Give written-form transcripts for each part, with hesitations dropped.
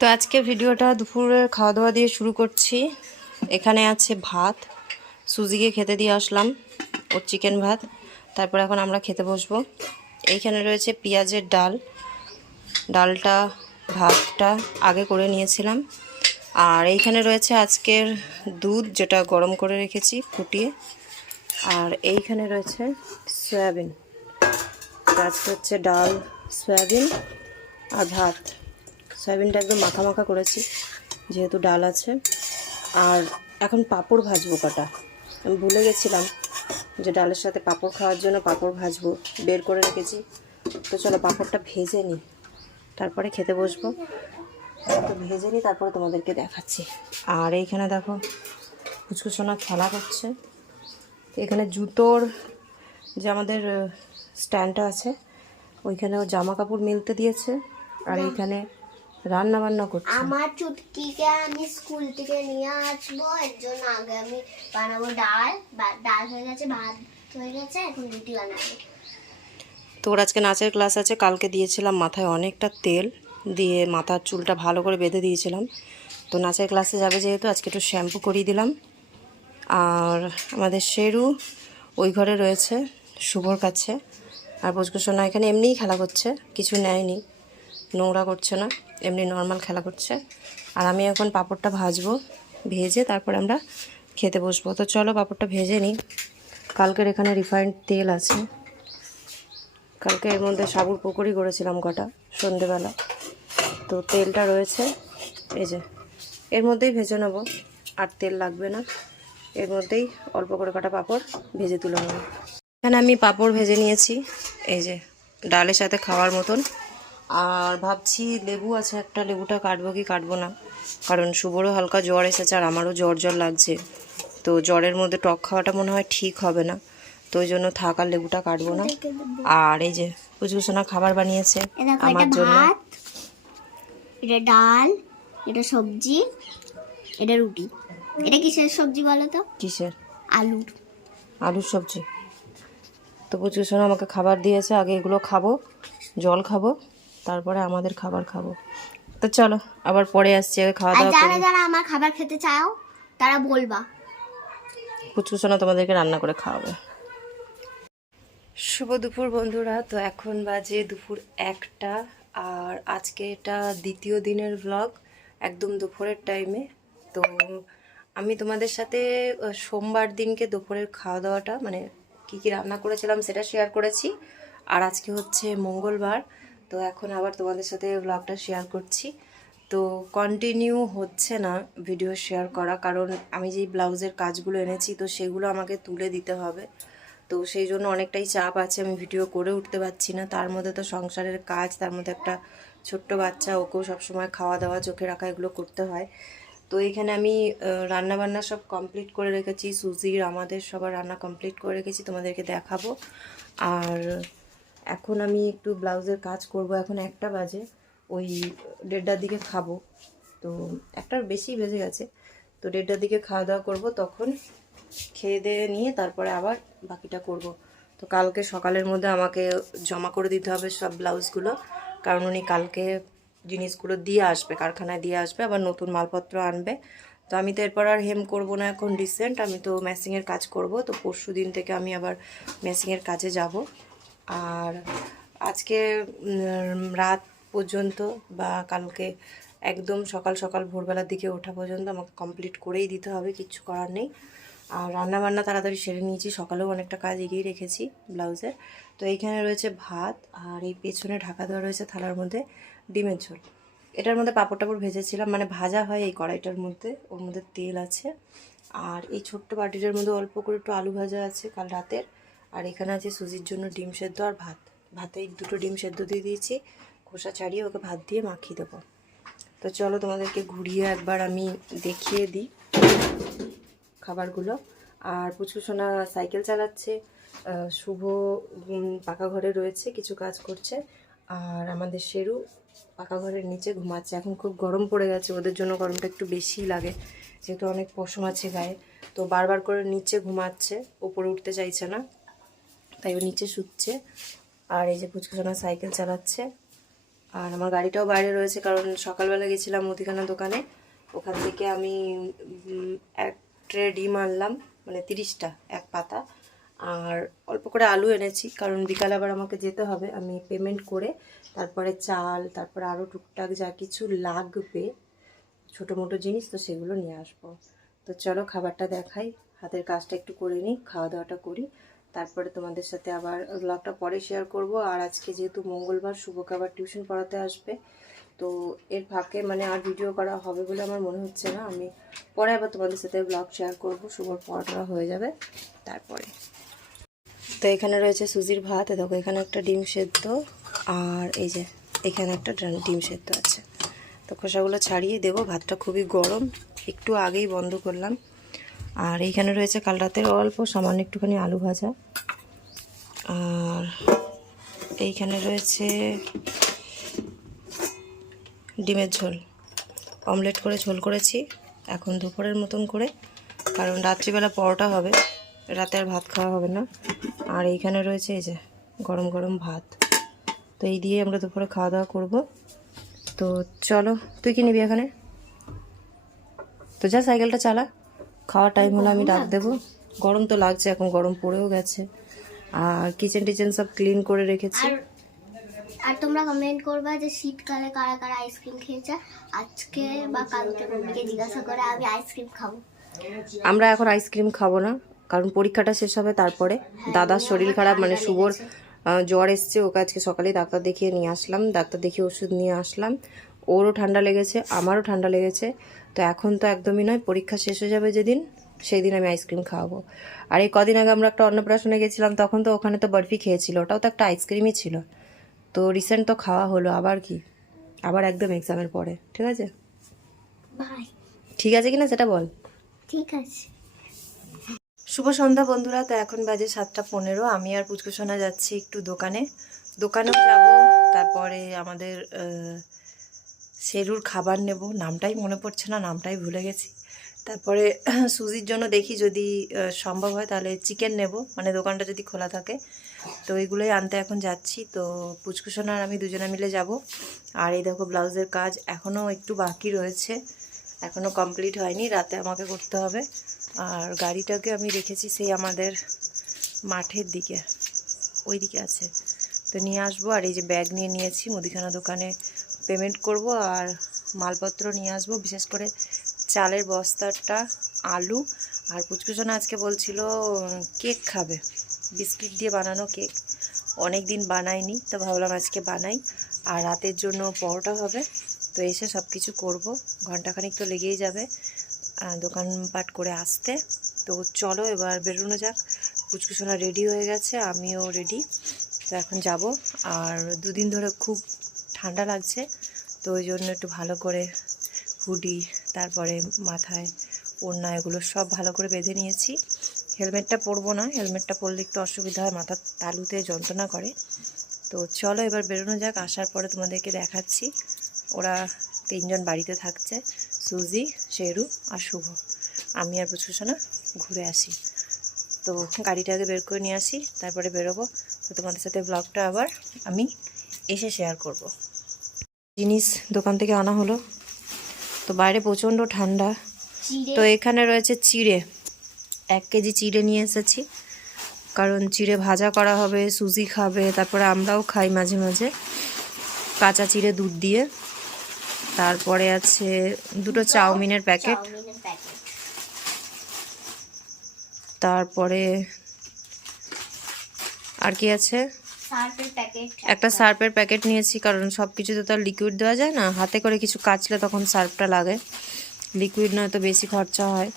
তো আজকে ভিডিওটা দুপুরের খাওয়া দাওয়া দিয়ে শুরু করছি। এখানে আছে ভাত, সুজিকে খেতে দিয়ে আসলাম ওর চিকেন ভাত। তারপর এখন আমরা খেতে বসবো। এইখানে রয়েছে পেঁয়াজের ডাল, ডালটা ভাতটা আগে করে নিয়েছিলাম। আর এইখানে রয়েছে আজকের দুধ, যেটা গরম করে রেখেছি ফুটিয়ে। আর এইখানে রয়েছে সয়াবিন, আজকে হচ্ছে ডাল, সয়াবিন আর ভাত। সয়াবিনটা একদম মাখা মাখা করেছি যেহেতু ডাল আছে। আর এখন পাঁপড় ভাজবো কটা, আমি ভুলে গেছিলাম যে ডালের সাথে পাঁপড় খাওয়ার জন্য পাঁপড় ভাজবো, বের করে রেখেছি। তো চলো পাঁপড়টা ভেজে নিই, তারপরে খেতে বসবো। তো ভেজে নিই, তারপরে তোমাদেরকে দেখাচ্ছি। আর এইখানে দেখো ফুচকুচোনা খেলা করছে। তো এখানে জুতোর যে আমাদের স্ট্যান্ডটা আছে, ওইখানেও জামা কাপড় মেলতে দিয়েছে। আর এইখানে রান্না বান্না করছে। আমার চুটকিকে আমি স্কুল থেকে নিয়ে আসবো, এর জন্য আগে আমি বানাবো ডাল। ডাল হয়ে গেছে, ভাত হয়ে গেছে, এখন রুটি বানাবো। তো ওর আজকে নাচের ক্লাস আছে। কালকে দিয়েছিলাম মাথায় অনেকটা তেল দিয়ে, মাথার চুলটা ভালো করে বেঁধে দিয়েছিলাম। তো নাচের ক্লাসে যাবে যেহেতু, আজকে একটু শ্যাম্পু করিয়ে দিলাম। আর আমাদের শেরু ওই ঘরে রয়েছে শুভর কাছে। আর পুচকুসোনা এখানে এমনিই খেলা করছে, কিছু নেয়নি, নোংরা করছে না, এমনি নর্মাল খেলা করছে। আর আমি এখন পাঁপড়টা ভাজবো, ভেজে তারপরে আমরা খেতে বসবো। তো চলো পাঁপড়টা ভেজে নিই। কালকের এখানে রিফাইন্ড তেল আছে, কালকে এর মধ্যে সাবুর পকোড়ি করেছিলাম কটা সন্ধেবেলা। তো তেলটা রয়েছে, এই যে এর মধ্যেই ভেজে নেব, আর তেল লাগবে না। এর মধ্যেই অল্প করে কটা পাঁপড় ভেজে তুলে নেব। এখানে আমি পাঁপড় ভেজে নিয়েছি, এই যে ডালের সাথে খাওয়ার মতন। আর ভাবছি লেবু আছে একটা, লেবুটা কাটবো কি কাটবো না, কারণ শুভরও হালকা জ্বর এসেছে আর আমারও জ্বর জ্বর লাগছে। তো জ্বরের মধ্যে টক খাওয়াটা মনে হয় ঠিক হবে না, তো ওই জন্য থাকার লেবুটা কাটবো না। আর এই যে পুচকুসোনা খাবার বানিয়েছে আমার জন্য। এটা ডাল, এটা সবজি, এটা রুটি। এটা কিসের সবজি বলো তো? কিসের? আলুর। আলুর সবজি। তো পুচকুসোনা আমাকে খাবার দিয়েছে, আগে এগুলো খাবো, জল খাবো, তারপরে আমাদের খাবার খাবো। তো চলো আবার পরে আসছি, আগে খাওয়া আর দাওয়া যারা করি। যারা আমার খাবার খেতে চাও তারা বলবা। পুচকুসোনা তোমাদেরকে রান্না করে খাওয়াবে। শুভ দুপুর বন্ধুরা। তো এখন বাজে দুপুর 1টা। আর আজকে এটা দ্বিতীয় দিনের ব্লগ, একদম দুপুরের টাইমে। তো আমি তোমাদের সাথে সোমবার দিনকে দুপুরের খাওয়া দাওয়াটা, মানে কি কি রান্না করেছিলাম সেটা শেয়ার করেছি। আর আজকে হচ্ছে মঙ্গলবার, তো এখন আবার তোমাদের সাথে ব্লগটা শেয়ার করছি। তো কন্টিনিউ হচ্ছে না ভিডিও শেয়ার করা, কারণ আমি যেই ব্লাউজের কাজগুলো এনেছি তো সেগুলো আমাকে তুলে দিতে হবে। তো সেই জন্য অনেকটাই চাপ আছে, আমি ভিডিও করে উঠতে পারছি না। তার মধ্যে তো সংসারের কাজ, তার মধ্যে একটা ছোট্ট বাচ্চা, ওকেও সবসময় খাওয়া দাওয়া, চোখে রাখা, এগুলো করতে হয়। তো এইখানে আমি রান্না বান্না সব কমপ্লিট করে রেখেছি, সুজির আমাদের সবার রান্না কমপ্লিট করে রেখেছি, তোমাদেরকে দেখাবো। আর এখন আমি একটু ব্লাউজের কাজ করব। এখন 1টা বাজে, ওই 1:30টার দিকে খাবো। তো 1টার বেশি বেজে গেছে, তো 1:30টার দিকে খাওয়া দাওয়া করবো, তখন খেয়ে দিয়ে নিয়ে তারপরে আবার বাকিটা করব। তো কালকে সকালের মধ্যে আমাকে জমা করে দিতে হবে সব ব্লাউজগুলো, কারণ উনি কালকে জিনিসগুলো দিয়ে আসবে, কারখানায় দিয়ে আসবে, আবার নতুন মালপত্র আনবে। তো আমি তো এরপর আর হেম করব না, এখন রিসেন্ট আমি তো ম্যাচিংয়ের কাজ করব। তো পরশু দিন থেকে আমি আবার ম্যাচিংয়ের কাজে যাব। আর আজকে রাত পর্যন্ত বা কালকে একদম সকাল সকাল ভোরবেলার দিকে ওঠা পর্যন্ত আমাকে কমপ্লিট করেই দিতে হবে, কিচ্ছু করার নেই। আর রান্নাবান্না তাড়াতাড়ি সেরে নিয়েছি, সকালেও অনেকটা কাজ এগিয়ে রেখেছি ব্লাউজের। তো এইখানে রয়েছে ভাত, আর এই পেছনে ঢাকা দেওয়া রয়েছে থালার মধ্যে ডিমের ঝোল। এটার মধ্যে পাঁপড় টাপড় ভেজেছিলাম, মানে ভাজা হয় এই কড়াইটার মধ্যে, ওর মধ্যে তেল আছে। আর এই ছোট্ট বাটিটার মধ্যে অল্প করে একটু আলু ভাজা আছে কাল রাতের। আর এখানে আছে সুজির জন্য ডিম সেদ্ধ আর ভাত। ভাতে 2টো ডিম সেদ্ধ দিয়ে দিয়েছি, খোসা ছাড়িয়ে ওকে ভাত দিয়ে মাখিয়ে দেবো। তো চলো তোমাদেরকে ঘুরিয়ে একবার আমি দেখিয়ে দিই খাবারগুলো। আর পুচকুসোনা সাইকেল চালাচ্ছে, শুভ পাকা ঘরে রয়েছে, কিছু কাজ করছে। আর আমাদের শেরু পাকা ঘরের নিচে ঘুমাচ্ছে। এখন খুব গরম পড়ে গেছে, ওদের জন্য গরমটা একটু বেশিই লাগে, যেহেতু অনেক পশম আছে গায়ে। তো বারবার করে নিচে ঘুমাচ্ছে, উপরে উঠতে চাইছে না, তাই ও নিচে শুচ্ছে। আর এই যে পুচকুসোনা সাইকেল চালাচ্ছে। আর আমার গাড়িটাও বাইরে রয়েছে, কারণ সকালবেলা গেছিলাম মুদিখানা দোকানে, ওখান থেকে আমি এক ট্রে ডিম আনলাম, মানে 30টা এক পাতা, আর অল্প করে আলু এনেছি, কারণ বিকালে আবার আমাকে যেতে হবে, আমি পেমেন্ট করে তারপরে চাল, তারপরে আরও টুকটাক যা কিছু লাগবে ছোটো মোটো জিনিস, তো সেগুলো নিয়ে আসবো। তো চলো খাবারটা দেখাই, হাতের কাজটা একটু করে নিই, খাওয়া দাওয়াটা করি, তারপরে তোমাদের সাথে আবার ব্লগটা পরে শেয়ার করব। আর আজকে যেহেতু মঙ্গলবার, শুভকে আবার টিউশন পড়াতে আসবে, তো এর ফাঁকে মানে আর ভিডিও করা হবে বলে আমার মনে হচ্ছে না, আমি পরে আবার তোমাদের সাথে ব্লগ শেয়ার করব, শুভর পড়াটা হয়ে যাবে তারপরে। তো এখানে রয়েছে সুজির ভাত, দেখো এখানে একটা ডিম সেদ্ধ, আর এই যে এখানে একটা ডিম সেদ্ধ আছে। তো খোসাগুলো ছাড়িয়ে দেবো, ভাতটা খুবই গরম, একটু আগেই বন্ধ করলাম। আর এইখানে রয়েছে কাল রাতের অল্প সামান্য একটুখানি আলু ভাজা, আর এইখানে রয়েছে ডিমের ঝোল, অমলেট করে ঝোল করেছি এখন দুপুরের মতন করে, কারণ রাত্রিবেলা পরোটা হবে, রাতে আর ভাত খাওয়া হবে না। আর এইখানে রয়েছে এই যে গরম গরম ভাত, তো এই দিয়ে আমরা দুপুরে খাওয়া দাওয়া করবো। তো চলো, তুই কি নিবি এখানে? তো যা সাইকেলটা চালা, খাওয়ার টাইম হলে আমি ডাক দেবো। গরম তো লাগছে, এখন গরম পড়েও গেছে, আর কিচেন টিচেন সব ক্লিন করে রেখেছি। আর তোমরা কমেন্ট করবা যে শীতকালে কারা কারা আইসক্রিম খেয়েছে, আজকে বা কালকে মম্মিকে জিজ্ঞাসা করে আমি আইসক্রিম খাবো। আমরা এখন আইসক্রিম খাবো না, কারণ পরীক্ষাটা শেষ হবে তারপরে। দাদার শরীর খারাপ, মানে শুভর জ্বর এসছে, ওকে আজকে সকালেই ডাক্তার দেখিয়ে নিয়ে আসলাম, ডাক্তার দেখিয়ে ওষুধ নিয়ে আসলাম, ওরও ঠান্ডা লেগেছে, আমারও ঠান্ডা লেগেছে। তো এখন তো একদমই নয়, পরীক্ষা শেষ হয়ে যাবে যেদিন, সেই দিন আমি আইসক্রিম খাওয়াবো। আর এই কদিন আগে আমরা একটা অন্নপ্রাশনে গেছিলাম, তখন তো ওখানে তো বরফি খেয়েছিল, ওটাও তো একটা আইসক্রিমই ছিল। তো রিসেন্ট তো খাওয়া হলো, আবার কি, আবার একদম এক্সামের পরে। ঠিক আছে, ভাই ঠিক আছে কিনা সেটা বল। ঠিক আছে। শুভ সন্ধ্যা বন্ধুরা, তো এখন বাজে 7:15, আমি আর পুচকুসোনা যাচ্ছি একটু দোকানেও যাব, তারপরে আমাদের শেরুর খাবার নেব, নামটাই মনে পড়ছে না, নামটাই ভুলে গেছি। তারপরে সুজির জন্য দেখি যদি সম্ভব হয় তাহলে চিকেন নেব, মানে দোকানটা যদি খোলা থাকে, তো এইগুলোই আনতে এখন যাচ্ছি। তো পুচকুসোনা আর আমি দুজনে মিলে যাব। আর এই দেখো ব্লাউজের কাজ এখনও একটু বাকি রয়েছে, এখনও কমপ্লিট হয়নি, রাতে আমাকে করতে হবে। আর গাড়িটাকে আমি রেখেছি সেই আমাদের মাঠের দিকে, ওই দিকে আছে, তো নিয়ে আসবো। আর এই যে ব্যাগ নিয়ে নিয়েছি, মুদিখানা দোকানে পেমেন্ট করব আর মালপত্র নিয়ে আসবো, বিশেষ করে চালের বস্তাটা, আলু। আর পুচকুসোনা আজকে বলছিল কেক খাবে, বিস্কিট দিয়ে বানানো কেক, অনেক দিন বানাইনি, তো ভাবলাম আজকে বানাই। আর রাতের জন্য পরোটা হবে, তো এসে সব কিছু করবো, ঘন্টাখানিক তো লেগেই যাবে দোকানপাট করে আসতে। তো চলো এবার বেরোনো যাক। পুচকুসোনা রেডি হয়ে গেছে, আমিও রেডি, তো এখন যাব। আর দুদিন ধরে খুব ঠান্ডা লাগছে, তো ওই জন্য একটু ভালো করে হুডি, তারপরে মাথায় ওড়না, এগুলো সব ভালো করে বেঁধে নিয়েছি। হেলমেটটা পরবো না, হেলমেটটা পরলে একটু অসুবিধা হয়, মাথার তালুতে যন্ত্রণা করে। তো চলো এবার বেরোনো যাক, আসার পরে তোমাদেরকে দেখাচ্ছি। ওরা 3জন বাড়িতে থাকছে, সুজি, শেরু আর শুভ, আমি আর পুচকুসোনা ঘুরে আসি। তো গাড়িটা আগে বের করে নিয়ে আসি, তারপরে বেরোবো। তো তোমাদের সাথে ব্লগটা আবার আমি এসে শেয়ার করব। জিনিস দোকান থেকে আনা হলো, তো বাইরে প্রচণ্ড ঠান্ডা। তো এখানে রয়েছে চিড়ে, 1 কেজি চিড়ে নিয়ে এসেছি, কারণ চিড়ে ভাজা করা হবে, সুজি খাবে, তারপরে আমরাও খাই মাঝে মাঝে কাঁচা চিড়ে দুধ দিয়ে। তারপরে আছে 2টো চাউমিনের প্যাকেট, তারপরে আর কি আছে, একটা সার্ফের প্যাকেট নিয়েছি, কারণ সব কিছুতে তো আর লিকুইড দেওয়া যায় না, হাতে করে কিছু কাচলে তখন সার্ফটা লাগে, লিকুইড নয় তো বেশি খরচা হয়।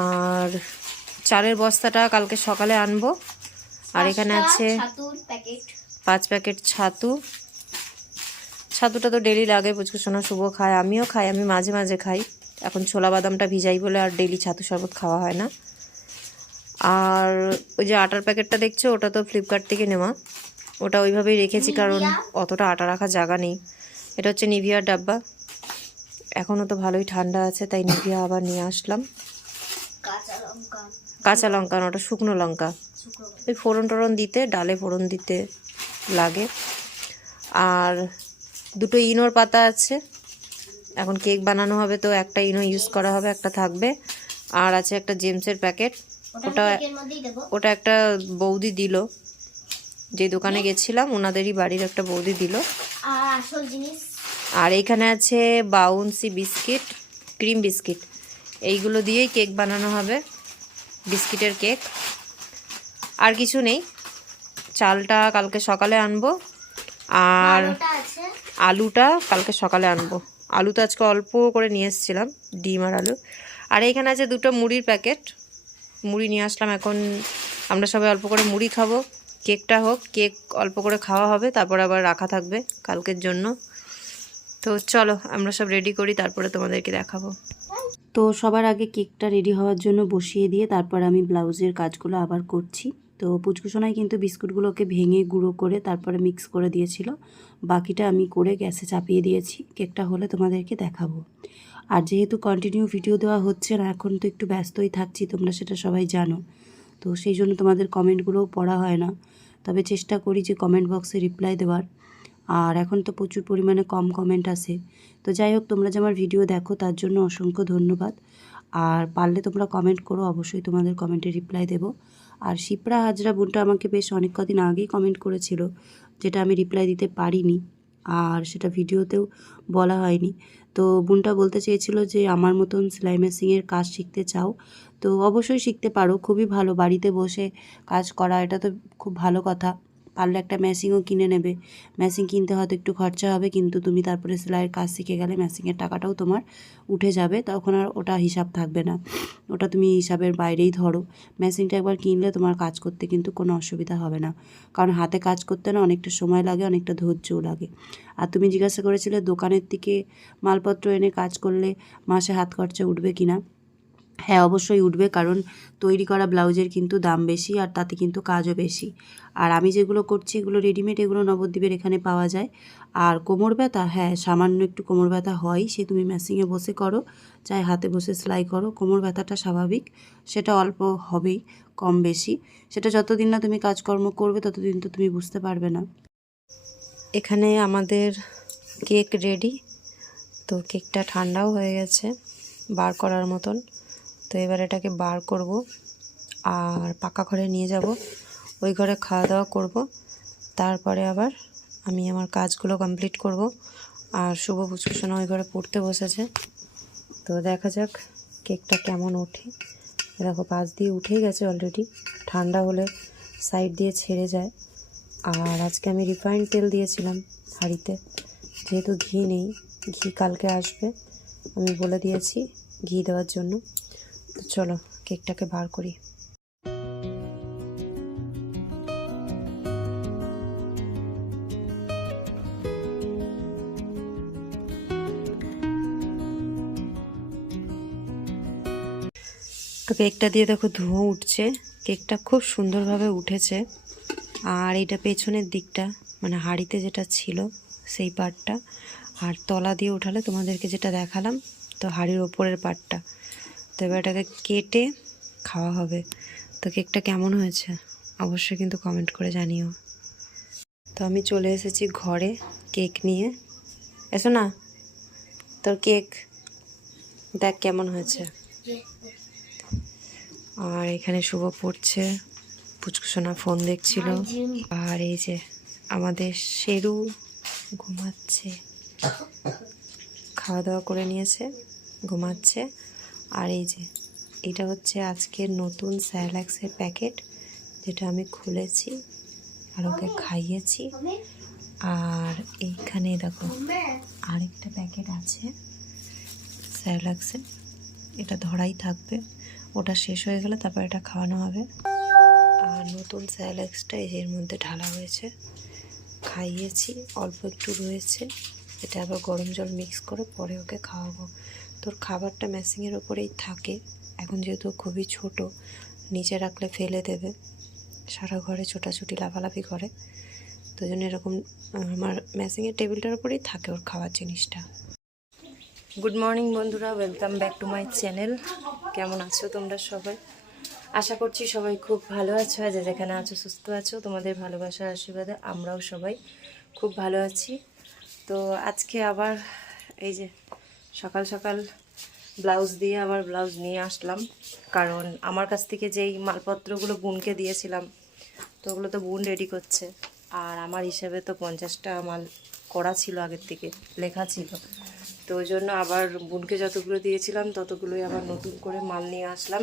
আর চালের বস্তাটা কালকে সকালে আনবো। আর এখানে আছে 5 প্যাকেট ছাতু, ছাতুটা তো ডেলি লাগে, পুচকুসোনা শুভ খায়, আমিও খাই, আমি মাঝে মাঝে খাই, এখন ছোলা বাদামটা ভিজাই বলে আর ডেলি ছাতু শরবত খাওয়া হয় না। আর ওই যে আটার প্যাকেটটা দেখছো, ওটা তো ফ্লিপকার্ট থেকে নেওয়া, ওটা ওইভাবেই রেখেছি, কারণ অতটা আটা রাখার জায়গা নেই। এটা হচ্ছে নিভিয়ার ডাব্বা, এখনও তো ভালোই ঠান্ডা আছে, তাই নিভিয়া আবার নিয়ে আসলাম। কাঁচা লঙ্কা না, ওটা শুকনো লঙ্কা, ওই ফোড়ন টোড়ন দিতে, ডালে ফোড়ন দিতে লাগে। আর দুটো ইনোর পাতা আছে, এখন কেক বানানো হবে তো একটা ইনো ইউজ করা হবে, একটা থাকবে। আর আছে একটা জেমসের প্যাকেট, ওটা ওটা একটা বৌদি দিল, যে দোকানে গেছিলাম ওনাদেরই বাড়ির একটা বৌদি দিল। আর আসল জিনিস, আর এখানে আছে বাউন্সি বিস্কিট, ক্রিম বিস্কিট, এইগুলো দিয়েই কেক বানানো হবে, বিস্কিটের কেক। আর কিছু নেই। চালটা কালকে সকালে আনবো, আর আলুটা কালকে সকালে আনবো। আলু তো আজকে অল্প করে নিয়ে এসেছিলাম, ডিম আর আলু। আর এইখানে আছে দুটো মুড়ির প্যাকেট, মুড়ি নিয়ে আসলাম। এখন আমরা সবাই অল্প করে মুড়ি খাবো, কেকটা হোক, কেক অল্প করে খাওয়া হবে, তারপর আবার রাখা থাকবে কালকের জন্য। তো চলো আমরা সব রেডি করি, তারপরে তোমাদেরকে দেখাবো। তো সবার আগে কেকটা রেডি হওয়ার জন্য বসিয়ে দিয়ে তারপর আমি ব্লাউজের কাজগুলো আবার করছি। তো পুচকুসোনায় কিন্তু বিস্কুটগুলোকে ভেঙে গুঁড়ো করে তারপরে মিক্স করে দিয়েছিল, বাকিটা আমি করে গ্যাসে চাপিয়ে দিয়েছি। কেকটা হলে তোমাদেরকে দেখাবো। আর যেহেতু কন্টিনিউ ভিডিও দেওয়া হচ্ছে না, এখন তো একটু ব্যস্তই থাকছি, তোমরা সেটা সবাই জানো। তো সেই জন্য তোমাদের কমেন্টগুলোও পড়া হয় না, তবে চেষ্টা করি যে কমেন্ট বক্সে রিপ্লাই দেওয়ার। আর এখন তো প্রচুর পরিমাণে কম কমেন্ট আসে। তো যাই হোক, তোমরা যে আমার ভিডিও দেখো তার জন্য অসংখ্য ধন্যবাদ। আর পারলে তোমরা কমেন্ট করো, অবশ্যই তোমাদের কমেন্টে রিপ্লাই দেবো। আর শিপ্রা হাজরা বোনটা আমাকে বেশ অনেক কদিন আগেই কমেন্ট করেছিল, যেটা আমি রিপ্লাই দিতে পারিনি, আর সেটা ভিডিওতেও বলা হয়নি। তো বোনটা বলতে চেয়েছিল যে আমার মতন সেলাই মেশিনের কাজ শিখতে চাও, তো অবশ্যই শিখতে পারো, খুবই ভালো। বাড়িতে বসে কাজ করা, এটা তো খুব ভালো কথা। পারলে একটা মেশিনও কিনে নেবে। মেশিন কিনতে হয়তো একটু খরচা হবে, কিন্তু তুমি তারপরে সেলাইয়ের কাজ শিখে গেলে মেশিনের টাকাটাও তোমার উঠে যাবে, তখন আর ওটা হিসাব থাকবে না, ওটা তুমি হিসাবের বাইরেই ধরো। মেশিনটা একবার কিনলে তোমার কাজ করতে কিন্তু কোনো অসুবিধা হবে না, কারণ হাতে কাজ করতে না অনেকটা সময় লাগে, অনেকটা ধৈর্যও লাগে। আর তুমি জিজ্ঞাসা করেছিলে দোকানের থেকে মালপত্র এনে কাজ করলে মাসে হাত খরচা উঠবে কি না। হ্যাঁ, অবশ্যই উঠবে, কারণ তৈরি করা ব্লাউজের কিন্তু দাম বেশি, আর তাতে কিন্তু কাজও বেশি। আর আমি যেগুলো করছি এগুলো রেডিমেড, এগুলো নবদ্বীপের এখানে পাওয়া যায়। আর কোমর ব্যথা, হ্যাঁ সামান্য একটু কোমর ব্যথা হয়, সে তুমি মেশিনে বসে করো চাই হাতে বসে সেলাই করো, কোমর ব্যথাটা স্বাভাবিক, সেটা অল্প হবেই, কম বেশি। সেটা যতদিন না তুমি কাজকর্ম করবে ততদিন তো তুমি বুঝতে পারবে না। এখানে আমাদের কেক রেডি, তো কেকটা ঠান্ডাও হয়ে গেছে বার করার মতন। তো এবার এটাকে বার করব, আর পাকা ঘরে নিয়ে যাব, ওই ঘরে খাওয়া দাওয়া করব, তারপরে আবার আমি আমার কাজগুলো কমপ্লিট করব। আর শুভ পুচকুসোনা ওই ঘরে পড়তে বসেছে, তো দেখা যাক কেকটা কেমন ওঠে। দেখো পাশ দিয়ে উঠেই গেছে অলরেডি, ঠান্ডা হলে সাইড দিয়ে ছেড়ে যায়। আর আজকে আমি রিফাইন্ড তেল দিয়েছিলাম হাঁড়িতে, যেহেতু ঘি নেই, ঘি কালকে আসবে, আমি বলে দিয়েছি ঘি দেওয়ার জন্য। তো চলো কেকটাকে বার করি। তো কেকটা দিয়ে দেখো ধোঁয়া উঠছে, কেকটা খুব সুন্দরভাবে উঠেছে। আর এইটা পেছনের দিকটা, মানে হাঁড়িতে যেটা ছিল সেই পার্টটা, আর তলা দিয়ে উঠালে তোমাদেরকে যেটা দেখালাম, তো হাঁড়ির ওপরের পার্টটা। তো এবার এটাকে কেটে খাওয়া হবে। তো কেকটা কেমন হয়েছে অবশ্যই কিন্তু কমেন্ট করে জানিও। তো আমি চলে এসেছি ঘরে কেক নিয়ে, এসো না, তোর কেক দেখ কেমন হয়েছে। আর এখানে শুভ পড়ছে, পুচকুসোনা ফোন দেখছিল, আর এই যে আমাদের শেরু ঘুমাচ্ছে, খাওয়া দাওয়া করে নিয়েছে, ঘুমাচ্ছে। আর এই যে এটা হচ্ছে আজকের নতুন স্যালাক্সের প্যাকেট, যেটা আমি খুলেছি আর ওকে খাইয়েছি। আর এইখানে দেখো আরেকটা প্যাকেট আছে স্যালাক্সের, এটা ধরাই থাকবে, ওটা শেষ হয়ে গেলে তারপর এটা খাওয়ানো হবে। আর নতুন স্যালাক্সটা এর মধ্যে ঢালা হয়েছে, খাইয়েছি, অল্প একটু রয়েছে, এটা আবার গরম জল মিক্স করে পরে ওকে খাওয়াবো। তোর খাবারটা ম্যাশিংয়ের ওপরেই থাকে, এখন যেহেতু খুবই ছোট, নিচে রাখলে ফেলে দেবে, সারা ঘরে ছোটাছুটি লাফালাফি করে, তো জন্য এরকম আমার ম্যাশিংয়ের টেবিলটার উপরেই থাকে ওর খাওয়ার জিনিসটা। গুড মর্নিং বন্ধুরা, welcome back to my channel. কেমন আছো তোমরা সবাই? আশা করছি সবাই খুব ভালো আছো, আর যে যেখানে আছো সুস্থ আছো। তোমাদের ভালোবাসার আশীর্বাদে আমরাও সবাই খুব ভালো আছি। তো আজকে আবার এই যে সকাল সকাল ব্লাউজ দিয়ে আবার ব্লাউজ নিয়ে আসলাম, কারণ আমার কাছ থেকে যেই মালপত্রগুলো বোনকে দিয়েছিলাম তো ওগুলো তো বোন রেডি করছে, আর আমার হিসেবে তো 50টা মাল করা ছিল, আগের থেকে লেখা ছিল। তো ওই জন্য আবার বোনকে যতগুলো দিয়েছিলাম ততগুলোই আবার নতুন করে মাল নিয়ে আসলাম।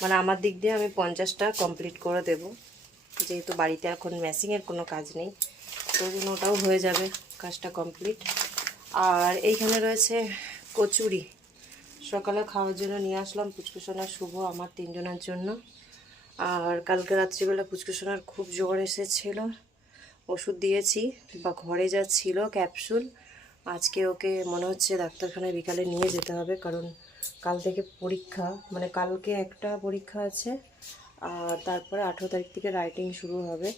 মানে আমার দিক দিয়ে আমি 50টা কমপ্লিট করে দেব, যেহেতু বাড়িতে এখন ম্যাচিংয়ের কোনো কাজ নেই, তো ওটাও হয়ে যাবে কাজটা কমপ্লিট। আর এইখানে রয়েছে কচুরি, সকালে খাওয়ার জন্য নিয়ে আসলাম পুচকুসোনা শুভ আমার 3 জনের জন্য। আর কালকে রাত্রিবেলা পুচকুসোনার খুব জ্বর এসেছিল, ওষুধ দিয়েছি, বা ঘরে যা ছিল ক্যাপসুল, আজকে ওকে মনে হচ্ছে ডাক্তারখানায় বিকালে নিয়ে যেতে হবে, কারণ কাল থেকে পরীক্ষা, মানে কালকে একটা পরীক্ষা আছে, আর তারপরে 18 তারিখ থেকে রাইটিং শুরু হবে।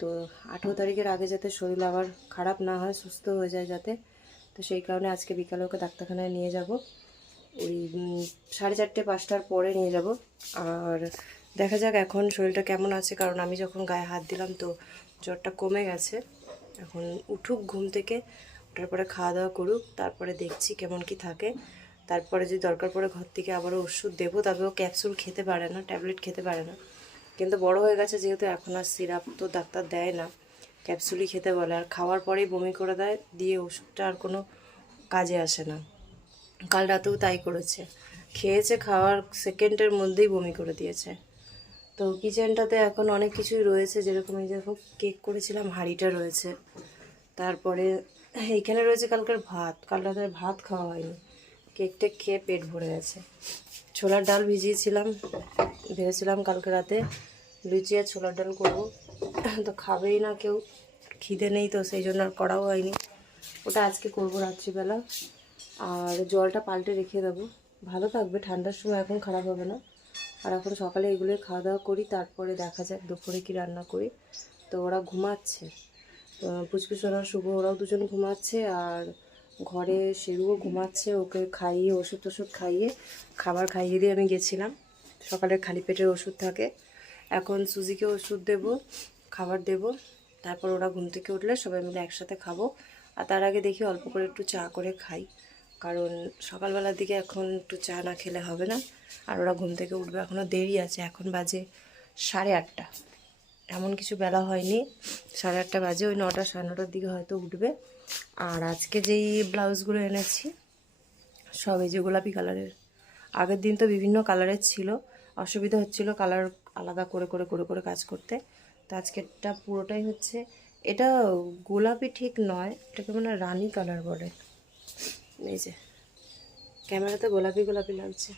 তো 18 তারিখের আগে যাতে শরীর আবার খারাপ না হয়, সুস্থ হয়ে যায় যাতে, তো সেই কারণে আজকে বিকালে ওকে ডাক্তারখানায় নিয়ে যাব, ওই 4:30 5টার পরে নিয়ে যাব। আর দেখা যাক এখন শরীরটা কেমন আছে, কারণ আমি যখন গায়ে হাত দিলাম তো জ্বরটা কমে গেছে। এখন উঠুক ঘুম থেকে, ওঠার পরে খাওয়া দাওয়া করুক, তারপরে দেখছি কেমন কি থাকে। তারপরে যদি দরকার পড়ে ঘর থেকে আবারও ওষুধ দেবো, তবে ও ক্যাপসুল খেতে পারে না, ট্যাবলেট খেতে পারে না, কিন্তু বড় হয়ে গেছে যেহেতু এখন আর সিরাপ তো ডাক্তার দেয় না, ক্যাপসুলই খেতে বলে, আর খাওয়ার পরেই বমি করে দেয়, দিয়ে ওষুধটা আর কোনো কাজে আসে না। কাল রাতেও তাই করেছে, খেয়েছে, খাওয়ার সেকেন্ডের মধ্যেই বমি করে দিয়েছে। তো কিচেনটাতে এখন অনেক কিছুই রয়েছে, যেরকম এই দেখো কেক করেছিলাম, হাঁড়িটা রয়েছে, তারপরে এইখানে রয়েছে কালকের ভাত, কাল রাতের ভাত খাওয়া হয়নি, কেকটা খেয়ে পেট ভরে গেছে। ছোলার ডাল ভিজিয়েছিলাম, ভেবেছিলাম কালকে রাতে লুচি আর ছোলার ডাল করবো, তো খাবেই না কেউ, খিদে নেই, তো সেই জন্য আর করাও হয়নি, ওটা আজকে করবো রাত্রিবেলা। আর জলটা পাল্টে রেখে দেবো, ভালো থাকবে, ঠান্ডার সময় এখন খারাপ হবে না। আর এখন সকালে এগুলোই খাওয়া দাওয়া করি, তারপরে দেখা যাক দুপুরে কি রান্না করি। তো ওরা ঘুমাচ্ছে, পুচকুসোনা শুভ ওরাও দুজন ঘুমাচ্ছে, আর ঘরে শেরুও ঘুমাচ্ছে, ওকে খাইয়ে ওষুধ খাইয়ে খাবার খাইয়ে দিয়ে আমি গেছিলাম, সকালে খালি পেটের ওষুধ থাকে। এখন সুজিকে ওষুধ দেব, খাবার দেব, তারপর ওরা ঘুম থেকে উঠলে সবাই মিলে একসাথে খাবো। আর তার আগে দেখি অল্প করে একটু চা করে খাই, কারণ সকালবেলার দিকে এখন একটু চা না খেলে হবে না। আর ওরা ঘুম থেকে উঠবে, এখনও দেরি আছে, এখন বাজে 8:30, এমন কিছু বেলা হয়নি, 8:30 বাজে, ওই 9টা 9:30 দিকে হয়তো উঠবে। আর আজকে যেই ব্লাউজগুলো এনেছি সব এই যে গোলাপি কালারের, আগের দিন তো বিভিন্ন কালারের ছিল, অসুবিধা হচ্ছিল কালার আলাদা করে করে করে করে কাজ করতে। তো আজকেরটা পুরোটাই হচ্ছে, এটা গোলাপি ঠিক নয়, এটাকে মানে রানী কালার বলে, এই যে ক্যামেরাতে গোলাপি গোলাপি লাগছে।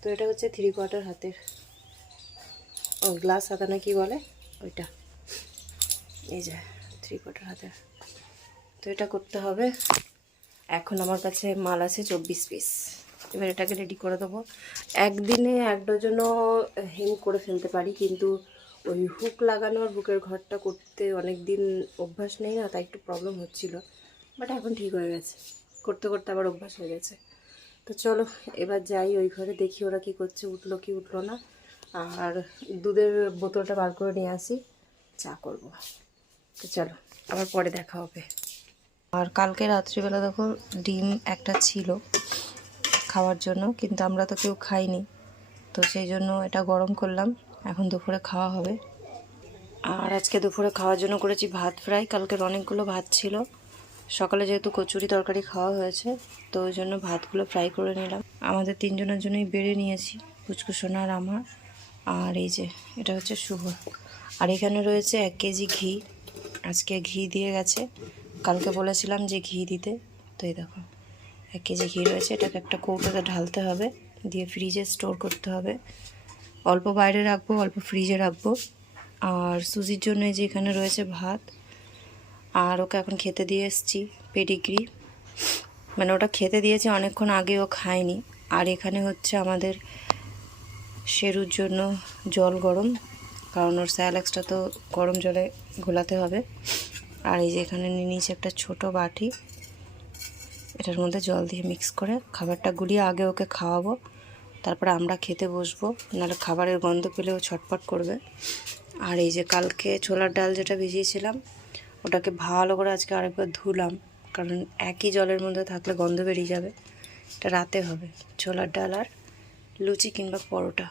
তো এটা হচ্ছে 3/4 হাতের, ও গ্লাস হাতা না কি বলে ওইটা, এই যে 3/4 হাতের। তো এটা করতে হবে। এখন আমার কাছে মাল আছে 24 পিস, এবার এটাকে রেডি করে দেবো। একদিনে 1 ডজনও হেম করে ফেলতে পারি, কিন্তু ওই হুক লাগানোর বুকের ঘরটা করতে অনেক দিন অভ্যাস নেই না, তাই একটু প্রবলেম হচ্ছিল, বাট এখন ঠিক হয়ে গেছে, করতে করতে আবার অভ্যাস হয়ে গেছে। তো চলো এবার যাই ওই ঘরে, দেখি ওরা কি করছে, উঠলো কি উঠলো না। আর দুধের বোতলটা বার করে নিয়ে আসি, চা করব। তো চলো আবার পরে দেখা হবে। আর কালকে রাত্রিবেলা দেখো ডিম একটা ছিল খাওয়ার জন্য, কিন্তু আমরা তো কেউ খাইনি, তো সেই জন্য এটা গরম করলাম, এখন দুপুরে খাওয়া হবে। আর আজকে দুপুরে খাওয়ার জন্য করেছি ভাত ফ্রাই, কালকের অনেকগুলো ভাত ছিল, সকালে যেহেতু কচুরি তরকারি খাওয়া হয়েছে, তো ওই জন্য ভাতগুলো ফ্রাই করে নিলাম। আমাদের 3 জনের জন্যই বেড়ে নিয়েছি, পুচকুসোনা আর আমার। আর এই যে এটা হচ্ছে শুভ। আর এখানে রয়েছে 1 কেজি ঘি, আজকে ঘি দিয়ে গেছে, কালকে বলেছিলাম যে ঘি দিতে, তো এই দেখো 1 কেজি ঘি রয়েছে, এটাকে একটা কৌটোতে ঢালতে হবে, দিয়ে ফ্রিজে স্টোর করতে হবে, অল্প বাইরে রাখবো অল্প ফ্রিজে রাখবো। আর সুজির জন্য এই যে এখানে রয়েছে ভাত, আর ওকে এখন খেতে দিয়ে এসেছি পেডিগ্রি, মানে ওটা খেতে দিয়েছি অনেকক্ষণ আগে, ও খায়নি। আর এখানে হচ্ছে আমাদের শেরুর জন্য জল গরম, কারণ ওর স্যালাক্সটা তো গরম জলে ঘোলাতে হবে। আর এই যে এখানে নিয়ে নিয়েছি একটা ছোট বাটি, এটার মধ্যে জল দিয়ে মিক্স করে খাবারটা গুলিয়ে আগে ওকে খাওয়াবো, তারপরে আমরা খেতে বসবো, নাহলে খাবারের গন্ধ পেলেও ছটপট করবে। আর এই যে কালকে ছোলার ডাল যেটা ভিজিয়েছিলাম, ওটাকে ভালো করে আজকে আরেকবার ধুলাম, কারণ একই জলের মধ্যে থাকলে গন্ধ বেরিয়ে যাবে। এটা রাতে হবে ছোলার ডাল আর লুচি কিংবা পরোটা।